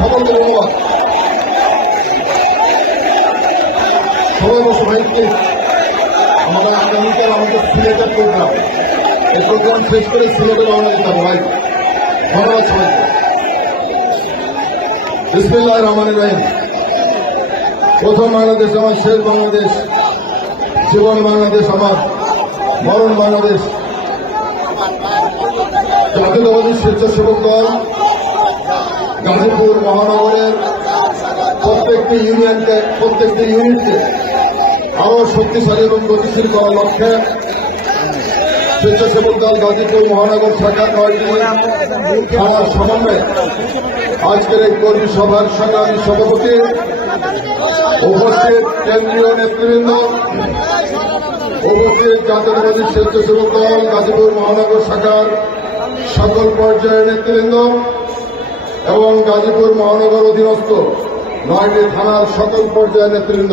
সকলকে ধন্যবাদ। সবাই বসে ভাই প্লিজ। আমাদের আগামীকাল আমাদের সিলেটের প্রোগ্রাম, এই প্রোগ্রাম শেষ করে সিলেটে রওনা দিতে হবে ভাই। ধন্যবাদ সবাইকে। বিসমিল্লাহির রহমানির রহিম। প্রথম বাংলাদেশ আমার, শেষ বাংলাদেশ, জীবন বাংলাদেশ আমার, মরণ বাংলাদেশ। জাতীয়তাবাদী স্বেচ্ছাসেবক দল গাজীপুর মহানগরের প্রত্যেকটি ইউনিটকে আরো শক্তিশালী এবং গতিশীল করার লক্ষ্যে স্বেচ্ছাসেবক দল গাজীপুর মহানগর শাখা 9টি থানার সমন্বয়ে আজকের এই কর্মী সভার সংগ্রামী সভাপতি, উপস্থিত কেন্দ্রীয় নেতৃবৃন্দ, উপস্থিত জাতীয়তাবাদী স্বেচ্ছাসেবক দল গাজীপুর মহানগর শাখার সকল পর্যায়ের নেতৃবৃন্দ এবং গাজীপুর মহানগর অধীনস্থ 9টি থানার সকল পর্যায়ের নেতৃবৃন্দ।